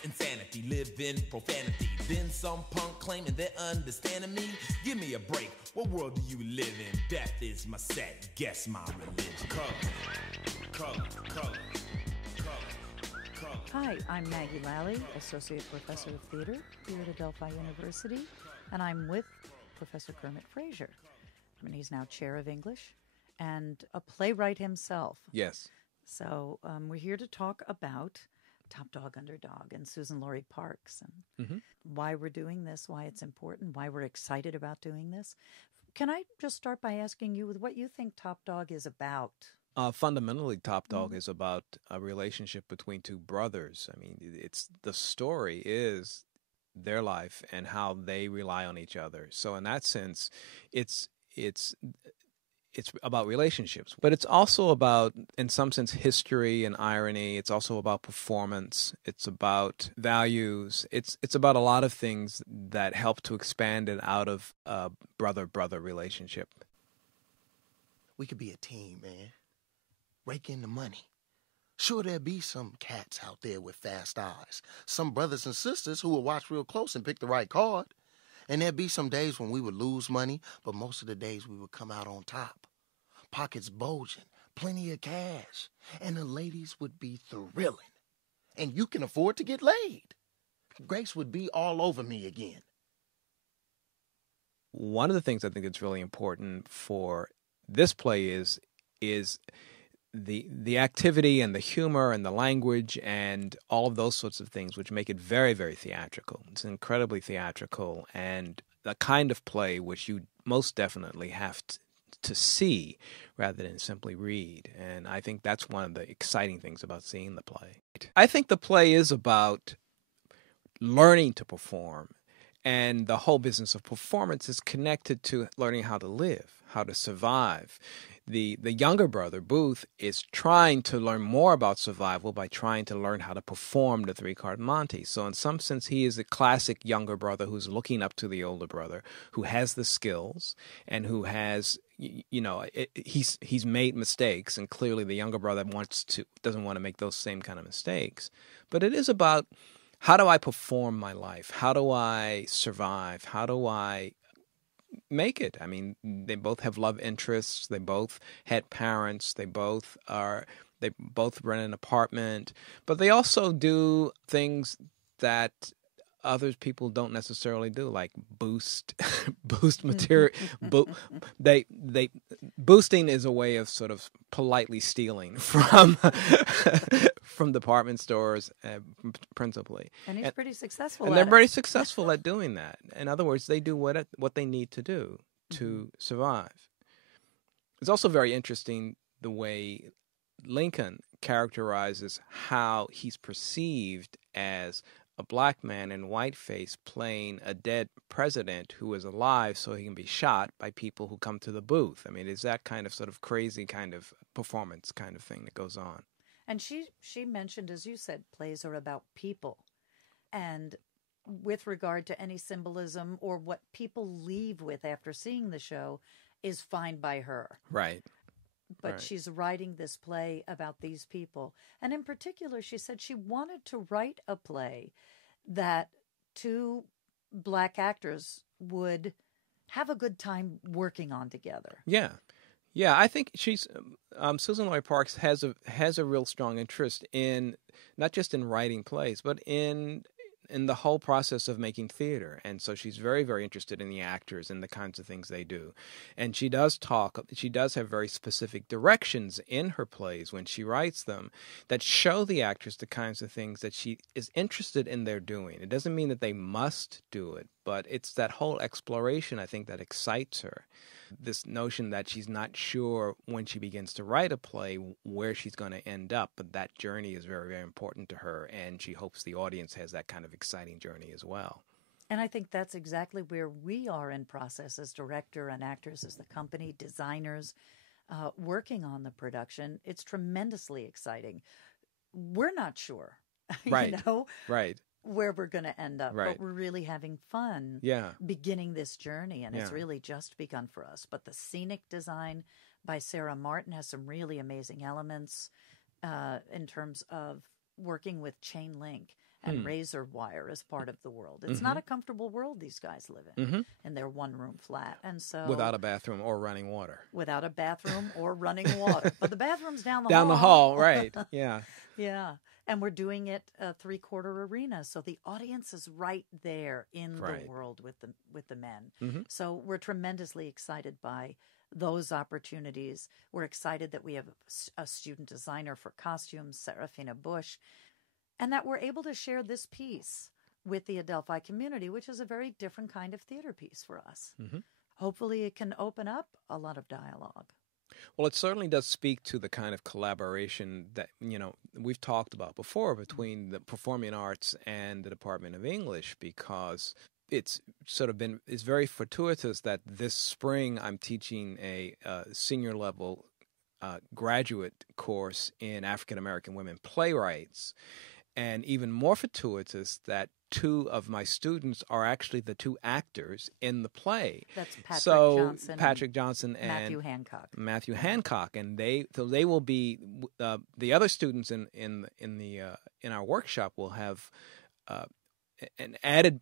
It's insanity, live in profanity. Then some punk claiming they're understanding me. Give me a break, what world do you live in? Death is my set, guess my religion. Color. Hi, I'm Maggie Lally, Associate Professor of Theater here at Adelphi University, and I'm with Professor Kermit Frazier. He's now Chair of English and a playwright himself. Yes. So we're here to talk about Top Dog, Underdog and Suzan-Lori Parks and why we're doing this, why it's important, why we're excited about doing this. Can I just start by asking you what you think Top Dog is about? Fundamentally, Top Dog is about a relationship between two brothers. I mean, the story is their life and how they rely on each other. So in that sense, it's about relationships, but it's also about, in some sense, history and irony. It's also about performance. It's about values. It's about a lot of things that help to expand it out of a brother-brother relationship. We could be a team, man. Rake in the money. Sure, there'll be some cats out there with fast eyes, some brothers and sisters who will watch real close and pick the right card. And there'll be some days when we would lose money, but most of the days we would come out on top. Pockets bulging, plenty of cash, and the ladies would be thrilling. And you can afford to get laid. Grace would be all over me again. One of the things I think that's really important for this play is the activity and the humor and the language and all of those sorts of things, which make it very, very theatrical. It's incredibly theatrical and the kind of play which you most definitely have to see rather than simply read. And I think that's one of the exciting things about seeing the play. I think the play is about learning to perform, and the whole business of performance is connected to learning how to live, how to survive. The younger brother, Booth, is trying to learn more about survival by trying to learn how to perform the three-card Monte. So in some sense, he is a classic younger brother who's looking up to the older brother, who has the skills and who has, he's made mistakes, and clearly the younger brother doesn't want to make those same kind of mistakes. But it is about, how do I perform my life? How do I survive? How do I make it? I mean, they both have love interests. They both had parents. They both rent an apartment, but they also do things that other people don't necessarily do, like boost material. Boosting is a way of sort of politely stealing from department stores, principally. And he's pretty successful. And they're very successful at doing that. In other words, they do what they need to do to survive. It's also very interesting the way Lincoln characterizes how he's perceived as a black man in whiteface playing a dead president who is alive so he can be shot by people who come to the booth. I mean, it's that kind of sort of crazy kind of performance kind of thing that goes on. And she mentioned, as you said, plays are about people. And with regard to any symbolism or what people leave with after seeing the show is fine by her. Right. But right. She's writing this play about these people. And in particular, she said she wanted to write a play that two black actors would have a good time working on together. Yeah. Yeah, I think she's Suzan-Lori Parks has a real strong interest in not just in writing plays, but in the whole process of making theater. And so she's very, very interested in the actors and the kinds of things they do. And she does have very specific directions in her plays when she writes them that show the actors the kinds of things that she is interested in their doing. It doesn't mean that they must do it, but it's that whole exploration, I think, that excites her. This notion that she's not sure when she begins to write a play where she's going to end up, but that journey is very, very important to her, and she hopes the audience has that kind of exciting journey as well. And I think that's exactly where we are in process as director and actors, as the company, designers, working on the production. It's tremendously exciting. We're not sure, right. Right. where we're going to end up, right. but we're really having fun beginning this journey, and it's really just begun for us. But the scenic design by Sarah Martin has some really amazing elements in terms of working with chain link and razor wire as part of the world. It's not a comfortable world these guys live in their one-room flat. And so without a bathroom or running water. Without a bathroom or running water. But the bathroom's down the hall. Down the hall, right. Yeah. Yeah. And we're doing it a 3/4 arena. So the audience is right there in the world with the men. So we're tremendously excited by those opportunities. We're excited that we have a student designer for costumes, Sarafina Bush, and that we're able to share this piece with the Adelphi community, which is a very different kind of theater piece for us. Hopefully it can open up a lot of dialogue. Well, it certainly does speak to the kind of collaboration that, we've talked about before between the performing arts and the Department of English, because it's very fortuitous that this spring I'm teaching a senior level graduate course in African American women playwrights. And even more fortuitous that 2 of my students are actually the 2 actors in the play. That's Patrick Johnson and Matthew Hancock, and they will be the other students in our workshop will have an added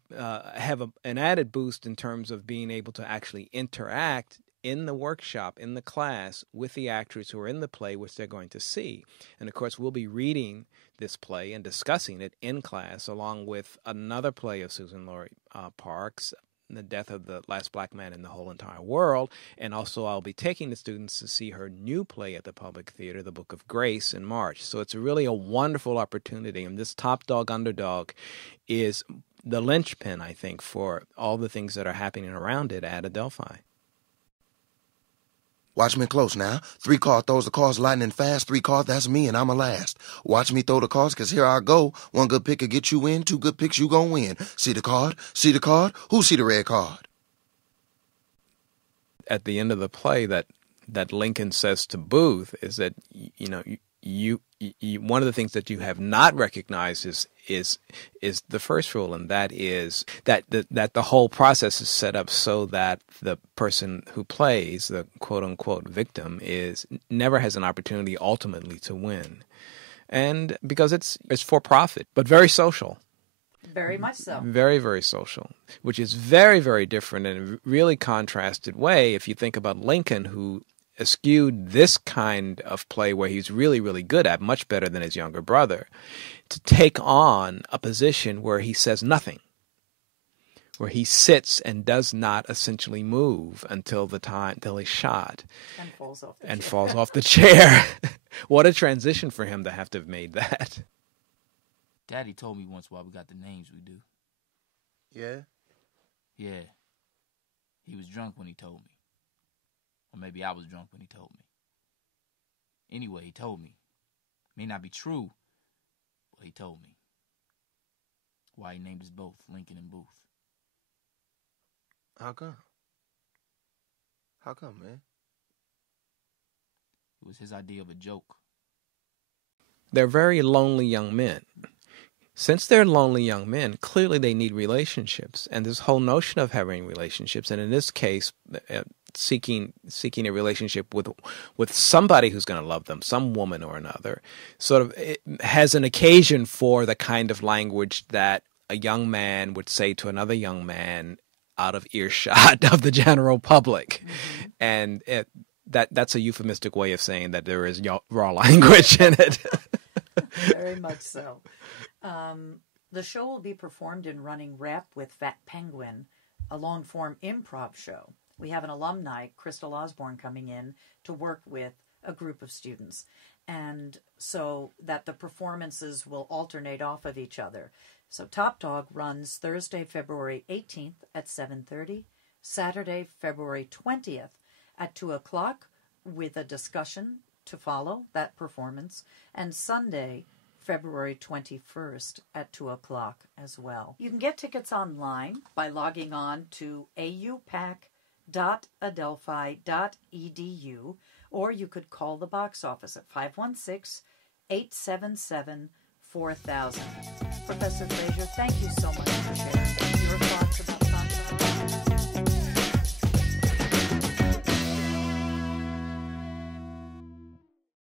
boost in terms of being able to actually interact in the workshop, in the class, with the actors who are in the play, which they're going to see. And, of course, we'll be reading this play and discussing it in class, along with another play of Suzan-Lori Parks, The Death of the Last Black Man in the Whole Entire World. And also I'll be taking the students to see her new play at the Public Theater, The Book of Grace, in March. So it's really a wonderful opportunity. And this Top Dog Underdog is the linchpin, I think, for all the things that are happening around it at Adelphi. Watch me close now. 3 card throws the cards lightning fast. 3 card, that's me, and I'm a last. Watch me throw the cards, because here I go. 1 good pick will get you in. 2 good picks, you gon' win. See the card? See the card? Who see the red card? At the end of the play, that Lincoln says to Booth is that, you one of the things that you have not recognized is the first rule, and that is that the whole process is set up so that the person who plays, the quote unquote victim, never has an opportunity ultimately to win, and because it's for profit, but very social. Very much so. Very, very social, which is very, very different in a really contrasted way if you think about Lincoln, who eschewed this kind of play where he's really, really good at, much better than his younger brother, to take on a position where he says nothing, where he sits and does not essentially move until he's shot. And falls off the chair. What a transition for him to have made that. Daddy told me once why we got the names we do. Yeah? Yeah. He was drunk when he told me. Or maybe I was drunk when he told me. Anyway, he told me. May not be true, but he told me. Why he named us both Lincoln and Booth. How come? How come, man? It was his idea of a joke. They're very lonely young men. Since they're lonely young men, clearly they need relationships. And this whole notion of having relationships, and in this case, seeking a relationship with somebody who's going to love them, some woman or another, sort of it has an occasion for the kind of language that a young man would say to another young man out of earshot of the general public. And that's a euphemistic way of saying that there is raw language in it. Very much so. The show will be performed in Running Rap with Fat Penguin, a long-form improv show. We have an alumni, Crystal Osborne, coming in to work with a group of students, and so that the performances will alternate off of each other. So Top Dog runs Thursday, February 18th at 7:30, Saturday, February 20th at 2 o'clock with a discussion to follow that performance, and Sunday, February 21st at 2 o'clock as well. You can get tickets online by logging on to aupac.adelphi.edu, or you could call the box office at 516-877-4000. Professor Frazier, thank you so much for sharing your thoughts about